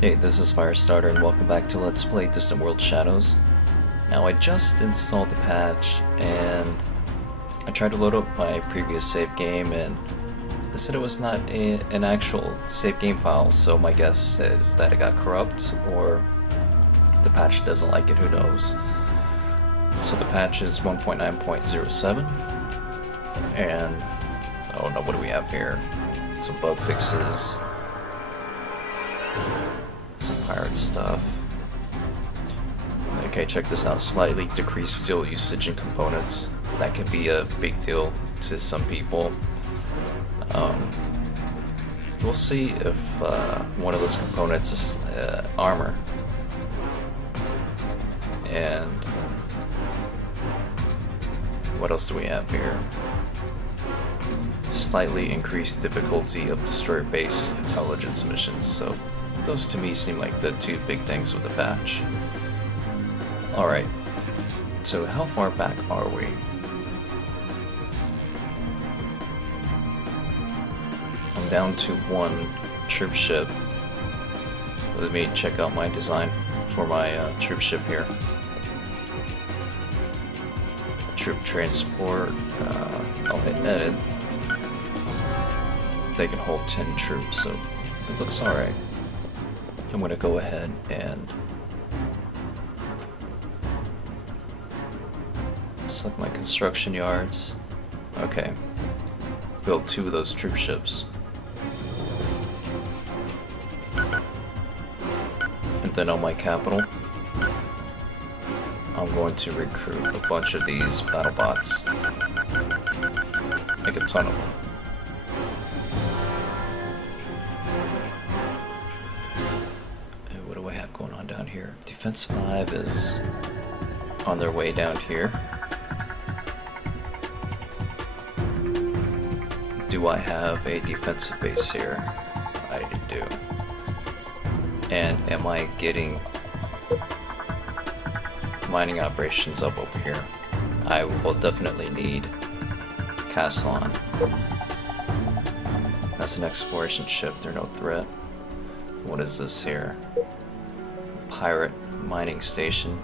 Hey, this is Firestarter and welcome back to Let's Play Distant World Shadows. Now I just installed the patch and I tried to load up my previous save game and it said it was not an actual save game file, so my guess is that it got corrupt or the patch doesn't like it, who knows. So the patch is 1.9.07 and oh no, what do we have here? Some bug fixes. Some pirate stuff. Okay, check this out. Slightly decreased steel usage in components. That could be a big deal to some people. We'll see if one of those components is armor. And what else do we have here? Slightly increased difficulty of destroyer base intelligence missions. So those to me seem like the two big things with the patch. Alright, so how far back are we? I'm down to one troop ship. Let me check out my design for my troop ship here. Troop transport, I'll hit edit. They can hold 10 troops, so it looks alright. I'm going to go ahead and select my construction yards. Okay, build 2 of those troop ships. And then on my capital, I'm going to recruit a bunch of these battle bots. Make a ton of them. Going on down here. Defense 5 is on their way down here. Do I have a defensive base here? I do. And am I getting mining operations up over here? I will definitely need Castellon. That's an exploration ship, they're no threat. What is this here? Pirate mining station.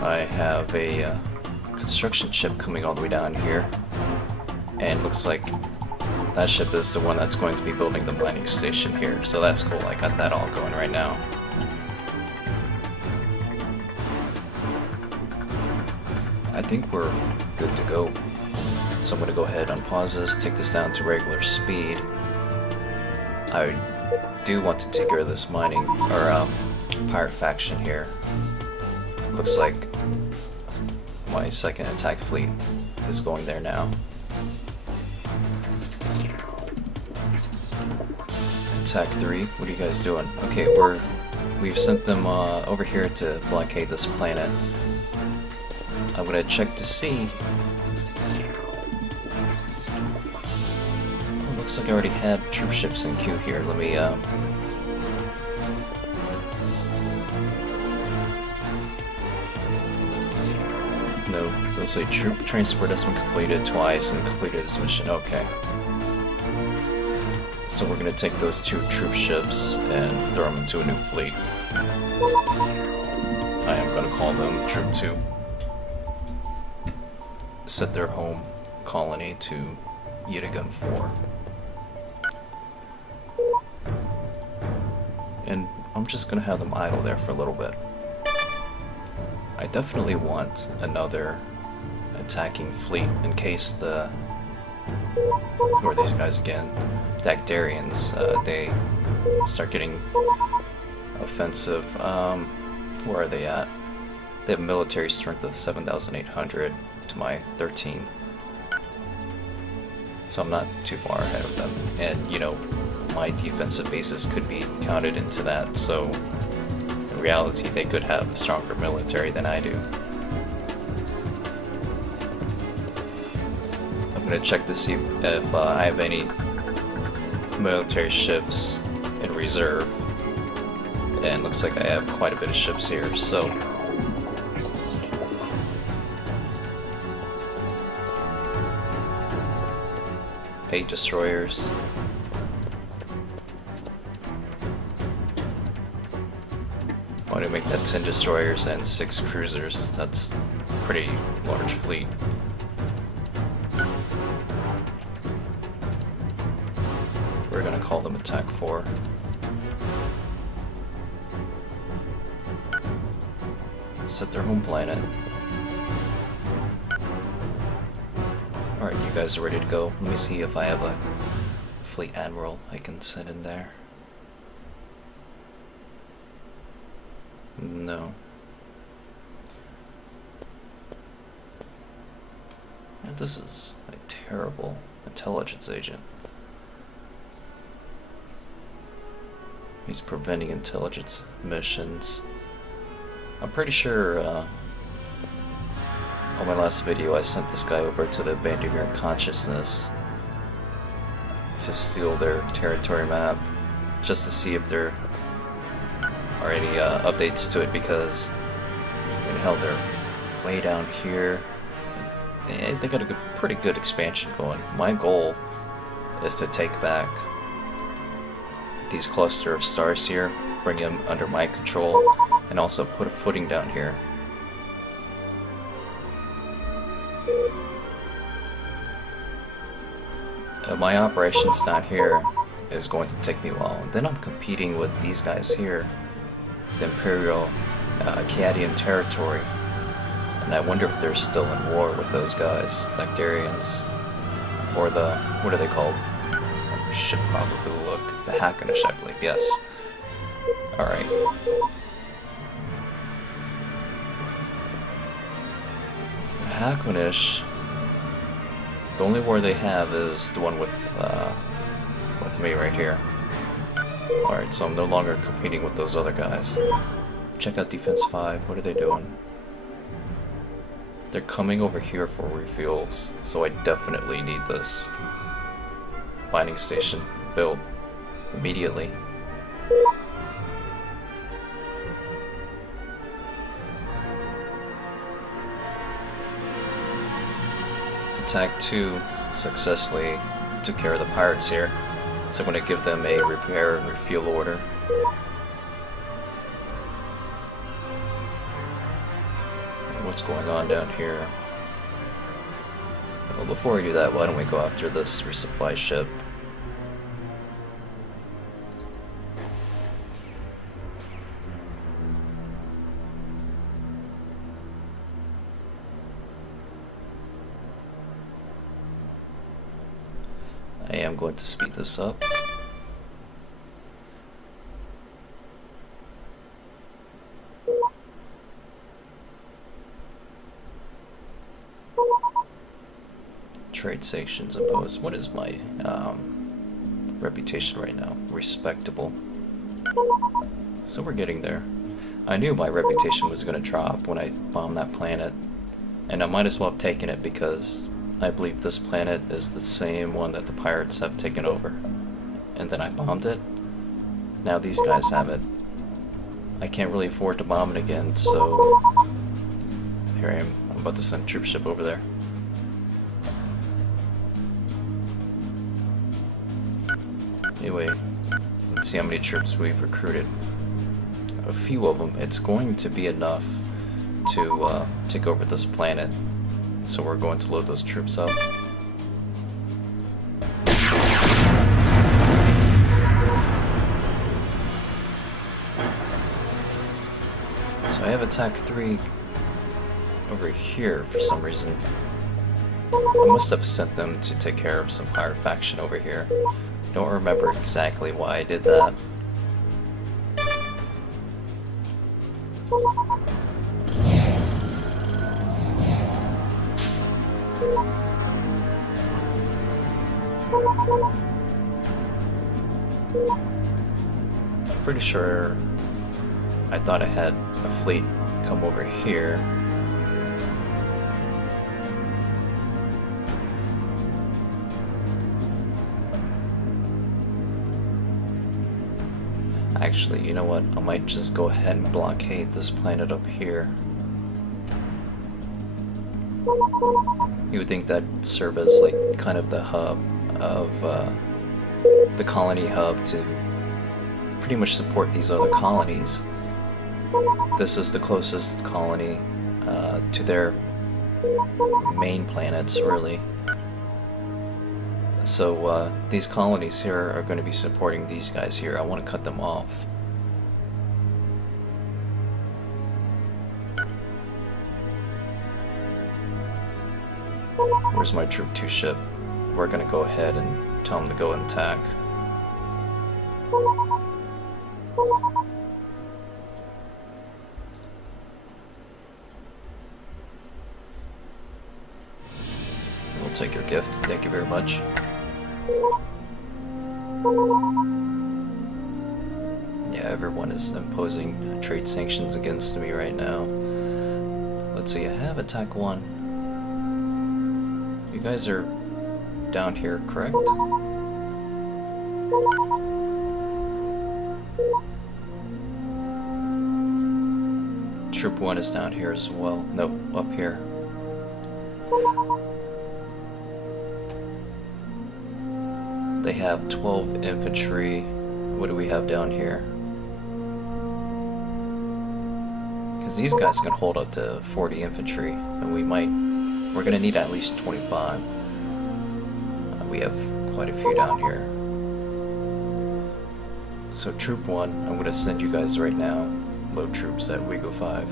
I have a construction ship coming all the way down here, and looks like that ship is the one that's going to be building the mining station here, so that's cool. I got that all going right now. I think we're good to go. So I'm going to go ahead, unpause this, take this down to regular speed. I do want to take care of this mining, or pirate faction here. Looks like my second attack fleet is going there now. Attack 3, what are you guys doing? Okay, we've sent them over here to blockade this planet. I'm going to check to see. Looks like I already had troop ships in queue here. Let me, no, let's say troop transport has been completed twice and completed this mission. Okay. So we're gonna take those 2 troop ships and throw them into a new fleet. I am gonna call them Troop 2. Set their home colony to Yutagun 4. And I'm just gonna have them idle there for a little bit. I definitely want another attacking fleet in case the... who are these guys again? Dagdarians, they start getting offensive. Where are they at? They have military strength of 7,800 to my 13. So I'm not too far ahead of them. And, you know, my defensive bases could be counted into that, so in reality they could have a stronger military than I do. I'm going to check to see if I have any military ships in reserve, and looks like I have quite a bit of ships here, so 8 destroyers. Why do you make that 10 destroyers and 6 cruisers? That's a pretty large fleet. We're gonna call them Attack 4. Set their home planet. Alright, you guys are ready to go. Let me see if I have a fleet admiral I can send in there. No. And this is a terrible intelligence agent. He's preventing intelligence missions. I'm pretty sure on my last video I sent this guy over to the Bandemir Consciousness to steal their territory map, just to see if there are any updates to it, because in hell, they're way down here. They got a pretty good expansion going. My goal is to take back these cluster of stars here, bring them under my control, and also put a footing down here. My operations down here is going to take me a while, and then I'm competing with these guys here, the Imperial Acadian territory, and I wonder if they're still in war with those guys, the Actarians, or the, what are they called? I should probably look. The Hackonish, I believe, yes. Alright. The Hackonish, the only war they have is the one with me right here. Alright, so I'm no longer competing with those other guys. Check out Defense 5, what are they doing? They're coming over here for refuels, so I definitely need this binding station built immediately. Attack 2 successfully took care of the pirates here, so I'm going to give them a repair and refuel order. What's going on down here? Well, before we do that, why don't we go after this resupply ship? I am going to speed this up. Trade sanctions imposed. What is my reputation right now? Respectable. So we're getting there. I knew my reputation was going to drop when I bombed that planet, and I might as well have taken it because I believe this planet is the same one that the pirates have taken over. And then I bombed it. Now these guys have it. I can't really afford to bomb it again, so here I am. I'm about to send a troop ship over there. Anyway, let's see how many troops we've recruited. A few of them. It's going to be enough to take over this planet. So we're going to load those troops up. So I have Attack 3 over here for some reason. I must have sent them to take care of some pirate faction over here. Don't remember exactly why I did that. Pretty sure I thought I had a fleet come over here. Actually, you know what? I might just go ahead and blockade this planet up here. You would think that'd serve as like kind of the hub. of the colony hub to pretty much support these other colonies. This is the closest colony to their main planets, really. So these colonies here are going to be supporting these guys here. I want to cut them off. Where's my Troop 2 ship? We're going to go ahead and tell them to go and attack. We'll take your gift. Thank you very much. Yeah, everyone is imposing trade sanctions against me right now. Let's see, I have attack 1. You guys are down here, correct? Troop 1 is down here as well. Nope, up here. They have 12 infantry. What do we have down here? Because these guys can hold up to 40 infantry, and we're gonna need at least 25. We have quite a few down here. So Troop 1, I'm gonna send you guys right now. Load troops at Wego 5.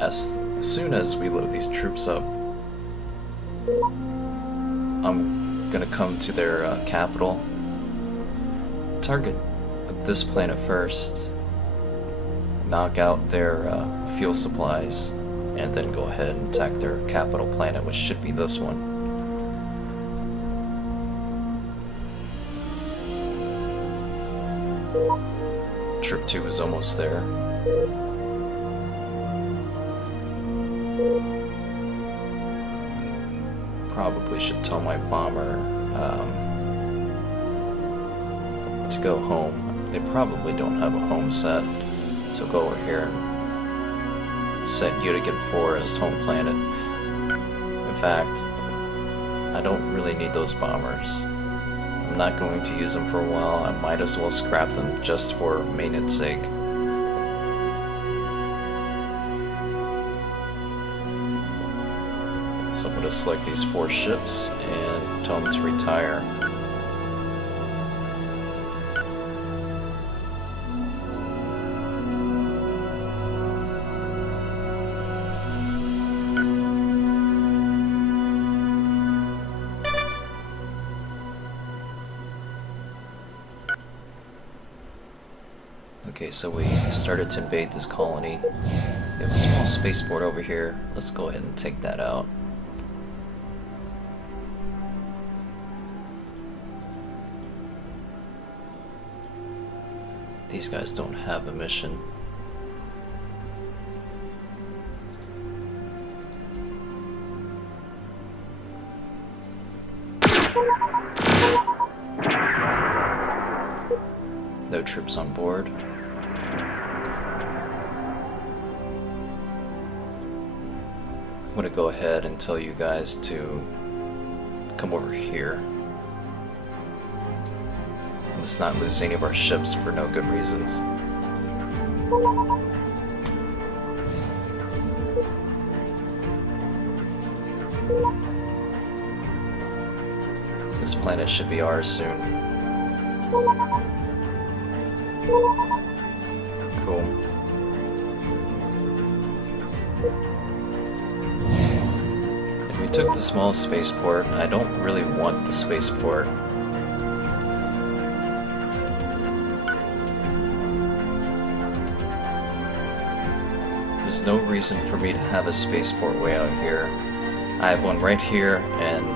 As soon as we load these troops up, I'm gonna come to their capital, target this planet first, knock out their fuel supplies, and then go ahead and attack their capital planet, which should be this one. Troop 2 is almost there. Probably should tell my bomber to go home. They probably don't have a home set, so go over here and set Utica 4 as home planet. In fact, I don't really need those bombers. I'm not going to use them for a while. I might as well scrap them just for maintenance sake. So I'm going to select these 4 ships and tell them to retire. Okay, so we started to invade this colony. We have a small spaceport over here. Let's go ahead and take that out. These guys don't have a mission. No troops on board. I'm gonna go ahead and tell you guys to come over here. Let's not lose any of our ships for no good reasons. This planet should be ours soon. Cool. And we took the small spaceport. I don't really want the spaceport. There's no reason for me to have a spaceport way out here. I have one right here, and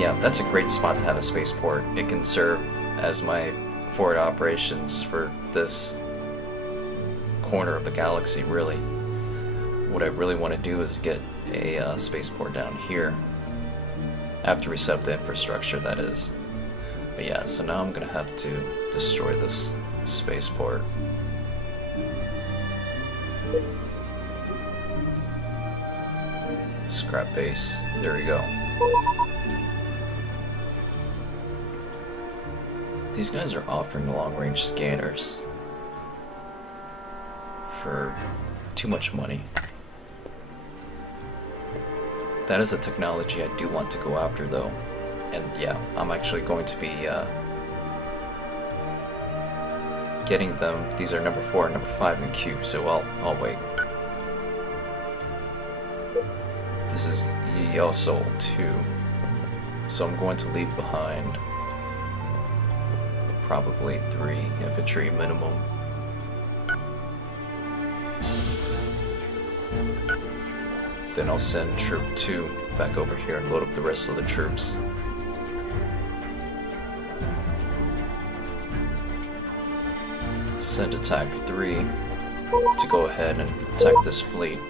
yeah, that's a great spot to have a spaceport. It can serve as my forward operations for this corner of the galaxy, really. What I really want to do is get a spaceport down here. After we set up the infrastructure, that is. But yeah, so now I'm going to have to destroy this spaceport. Scrap base. There we go. These guys are offering long-range scanners for too much money. That is a technology I do want to go after though. And yeah, I'm actually going to be getting them. These are number 4 and number 5 in queue, so I'll wait. This is Yosol 2, so I'm going to leave behind probably 3 infantry minimum. Then I'll send Troop 2 back over here and load up the rest of the troops. Send Attack 3 to go ahead and attack this fleet.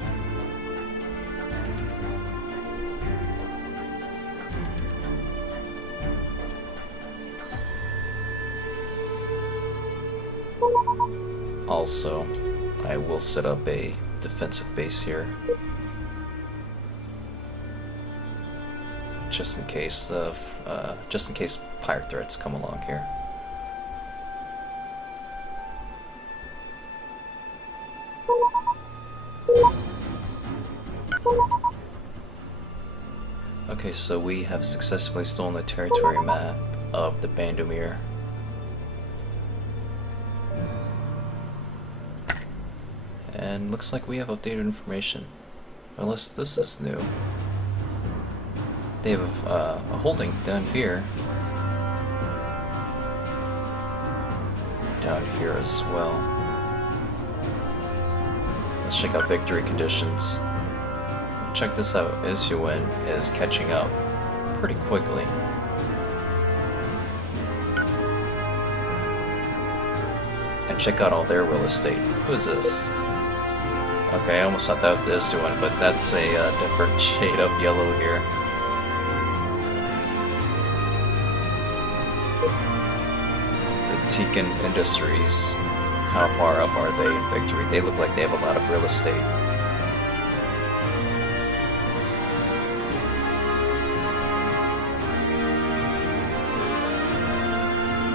Also, I will set up a defensive base here, just in case pirate threats come along here. Okay, so we have successfully stolen the territory map of the Bandomir. And looks like we have updated information. Unless this is new. They have a holding down here. Down here as well. Let's check out victory conditions. Check this out, Isyuin is catching up pretty quickly. And check out all their real estate. Who is this? Okay, I almost thought that was the Isyuin, but that's a different shade of yellow here. The Tekken Industries. How far up are they in victory? They look like they have a lot of real estate.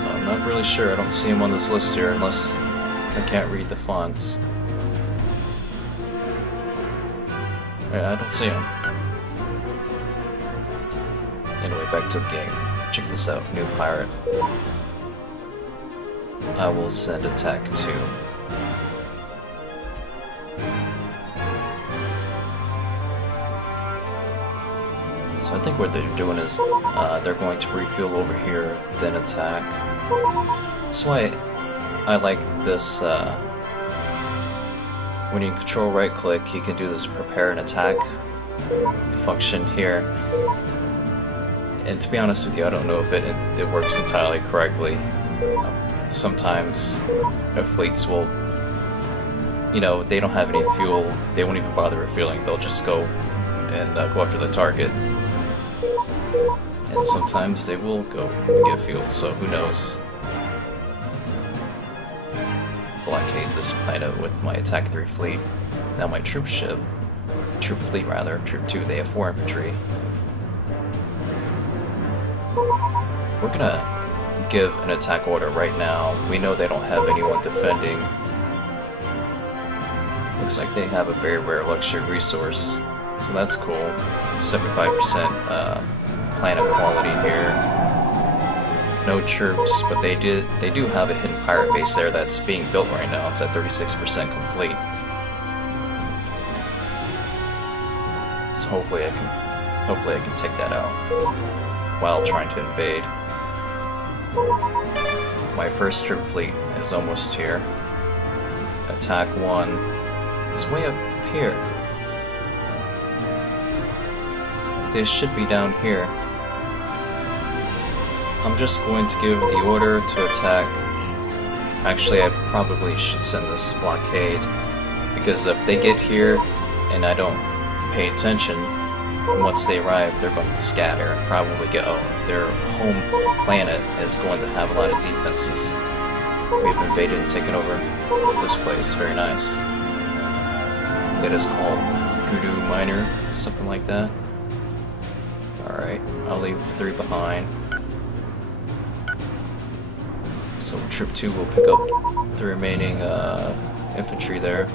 I'm not really sure. I don't see them on this list here unless I can't read the fonts. Yeah, I don't see them. Anyway, back to the game. Check this out. New pirate. I will send Attack 2. So I think what they're doing is they're going to refuel over here, then attack. That's why I like this. When you control right click, you can do this prepare and attack function here. And to be honest with you, I don't know if it works entirely correctly. Sometimes fleets will, you know, they don't have any fuel, they won't even bother refueling, they'll just go and go after the target. And sometimes they will go and get fuel, so who knows. Blockade this planet with my Attack 3 fleet. Now my troop fleet, Troop 2, they have 4 infantry. We're gonna give an attack order right now. We know they don't have anyone defending. Looks like they have a very rare luxury resource, so that's cool. 75% planet quality here. No troops, but they do have a hidden pirate base there that's being built right now. It's at 36% complete. So hopefully I can take that out while trying to invade. My first troop fleet is almost here. Attack 1 is way up here. They should be down here. I'm just going to give the order to attack. Actually, I probably should send this blockade, because if they get here and I don't pay attention, once they arrive, they're going to scatter and probably get owned. Their home planet is going to have a lot of defenses. We've invaded and taken over this place. Very nice. It is called Kudu Minor, something like that. Alright, I'll leave 3 behind. So Troop 2 will pick up the remaining infantry there.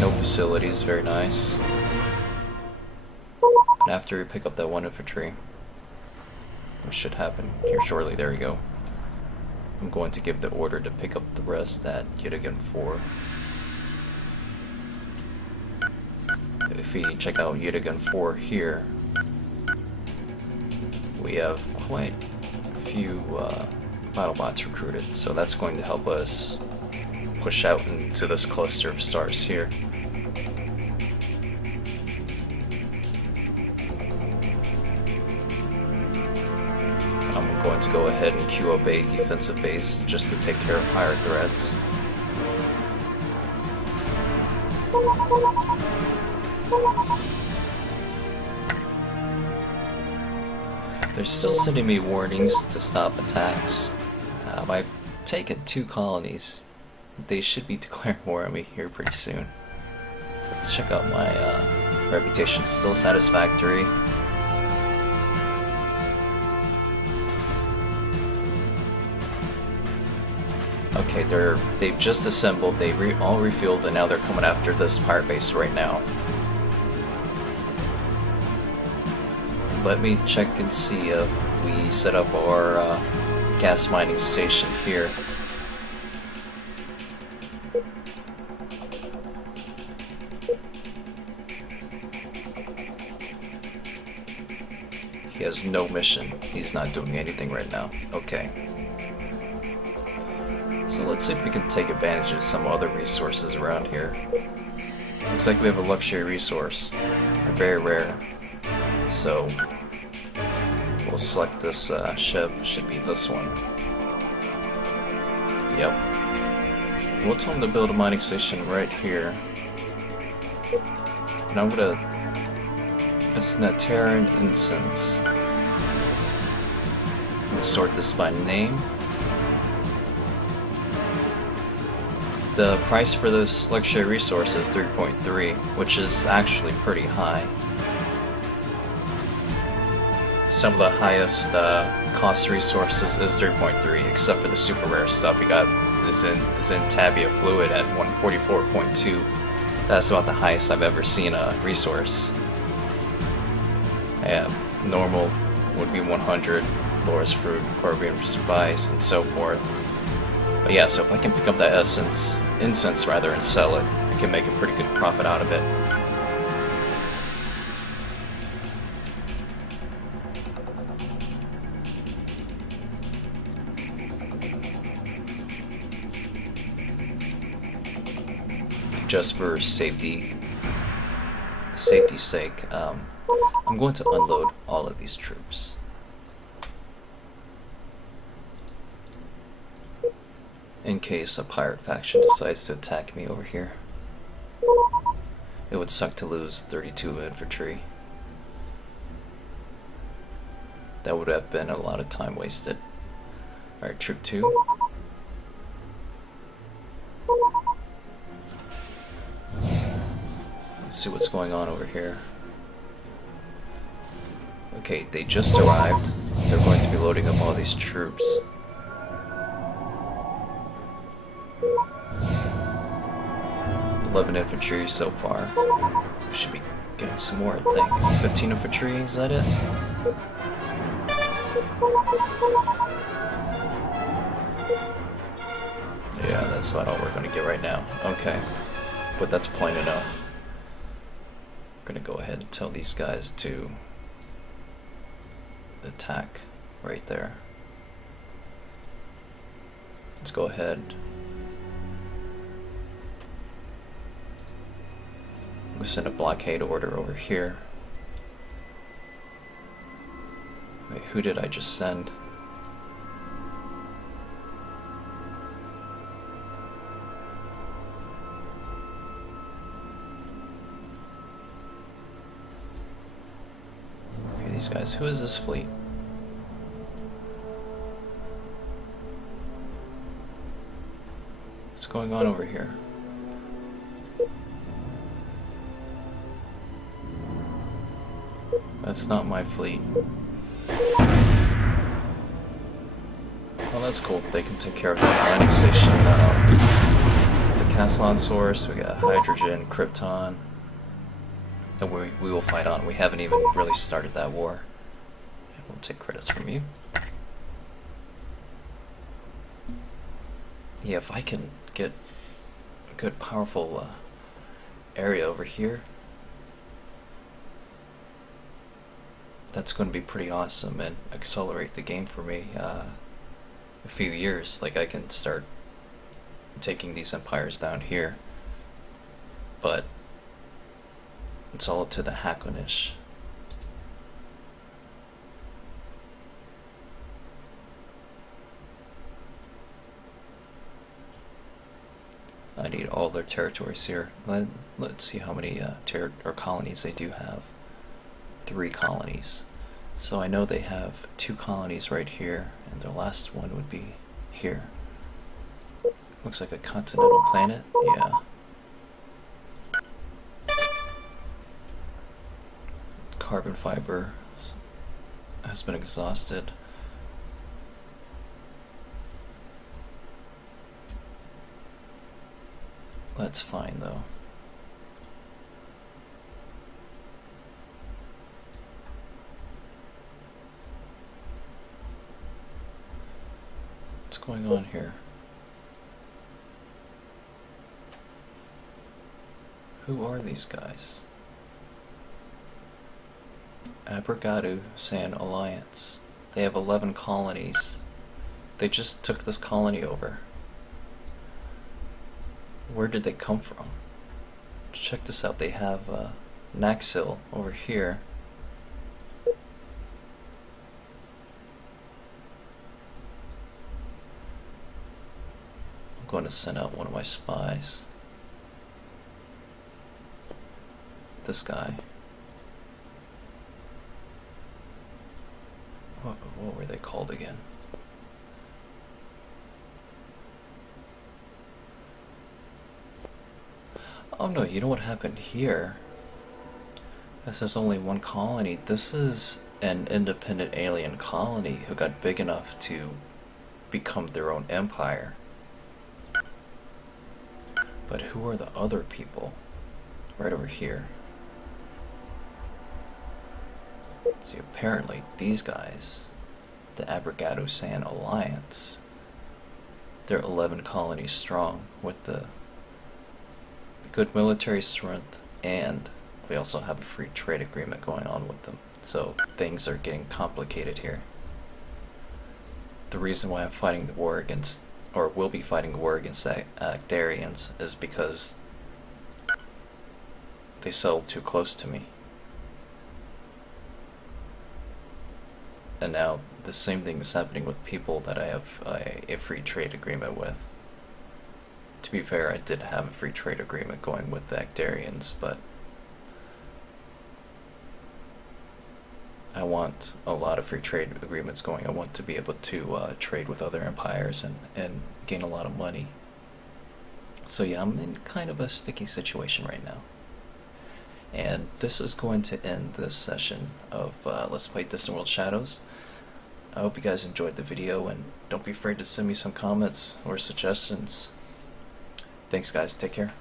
No facilities, very nice. And after we pick up that one infantry, which should happen here shortly, there we go. I'm going to give the order to pick up the rest at Yurigan 4. If we check out Yurigan 4 here, we have quite a few BattleBots recruited, so that's going to help us push out into this cluster of stars here. I'm going to go ahead and queue up a defensive base just to take care of higher threats. They're still sending me warnings to stop attacks. I've taken 2 colonies. They should be declaring war on me here pretty soon. Let's check out my reputation. Still satisfactory. Okay, they've just assembled. They all refueled, and now they're coming after this pirate base right now. Let me check and see if we set up our gas mining station here. He has no mission. He's not doing anything right now. Okay. So let's see if we can take advantage of some other resources around here. Looks like we have a luxury resource. They're very rare. So we'll select this ship. Should be this one. Yep. We'll tell them to build a mining station right here. And I'm gonna... It's Nataran Incense. I'm gonna sort this by name. The price for this luxury resource is 3.3, which is actually pretty high. Some of the highest cost resources is 3.3, except for the super rare stuff we got is in Tabia Fluid at 144.2. That's about the highest I've ever seen a resource. Yeah, normal would be 100, Laura's Fruit, Corbian Spice, and so forth. But yeah, so if I can pick up that incense rather, and sell it, I can make a pretty good profit out of it. Just for safety's sake, I'm going to unload all of these troops. In case a pirate faction decides to attack me over here. It would suck to lose 32 infantry. That would have been a lot of time wasted. Alright, Troop 2. Let's see what's going on over here. Okay, they just arrived. They're going to be loading up all these troops. $11 infantry so far. We should be getting some more, I think. 15 infantry, is that it? Yeah, that's about all we're going to get right now. Okay, but that's plain enough. I'm going to go ahead and tell these guys to attack right there. Let's go ahead. We'll send a blockade order over here. Wait, who did I just send? Okay, these guys. Who is this fleet? What's going on over here? That's not my fleet. Well, that's cool. They can take care of the mining station. It's a Castlon source. We got hydrogen, Krypton, and we will fight on. We haven't even really started that war. We'll take credits from you. Yeah, if I can get a good, powerful area over here, that's going to be pretty awesome and accelerate the game for me a few years. Like, I can start taking these empires down here, but it's all up to the Hakonish. I need all their territories here. Let's see how many colonies they do have. 3 colonies. So I know they have 2 colonies right here, and their last one would be here. Looks like a continental planet. Yeah. Carbon fiber has been exhausted. That's fine though. What's going on here? Who are these guys? Abrigado Sand Alliance. They have 11 colonies. They just took this colony over. Where did they come from? Check this out. They have Naxil over here. I'm going to send out one of my spies. This guy. What were they called again? Oh no, you know what happened here? This is only 1 colony. This is an independent alien colony who got big enough to become their own empire. But who are the other people? Right over here. See, apparently these guys, the Abrigado Sand Alliance, they're 11 colonies strong with the good military strength, and we also have a free trade agreement going on with them. So things are getting complicated here. The reason why I'm fighting the war against, or will be fighting the war against Actarians, is because they settled too close to me. And now the same thing is happening with people that I have a free trade agreement with. To be fair, I did have a free trade agreement going with the Actarians, but I want a lot of free trade agreements going. I want to be able to trade with other empires and gain a lot of money. So yeah, I'm in kind of a sticky situation right now. And this is going to end this session of Let's Play Distant World Shadows. I hope you guys enjoyed the video, and don't be afraid to send me some comments or suggestions. Thanks guys, take care.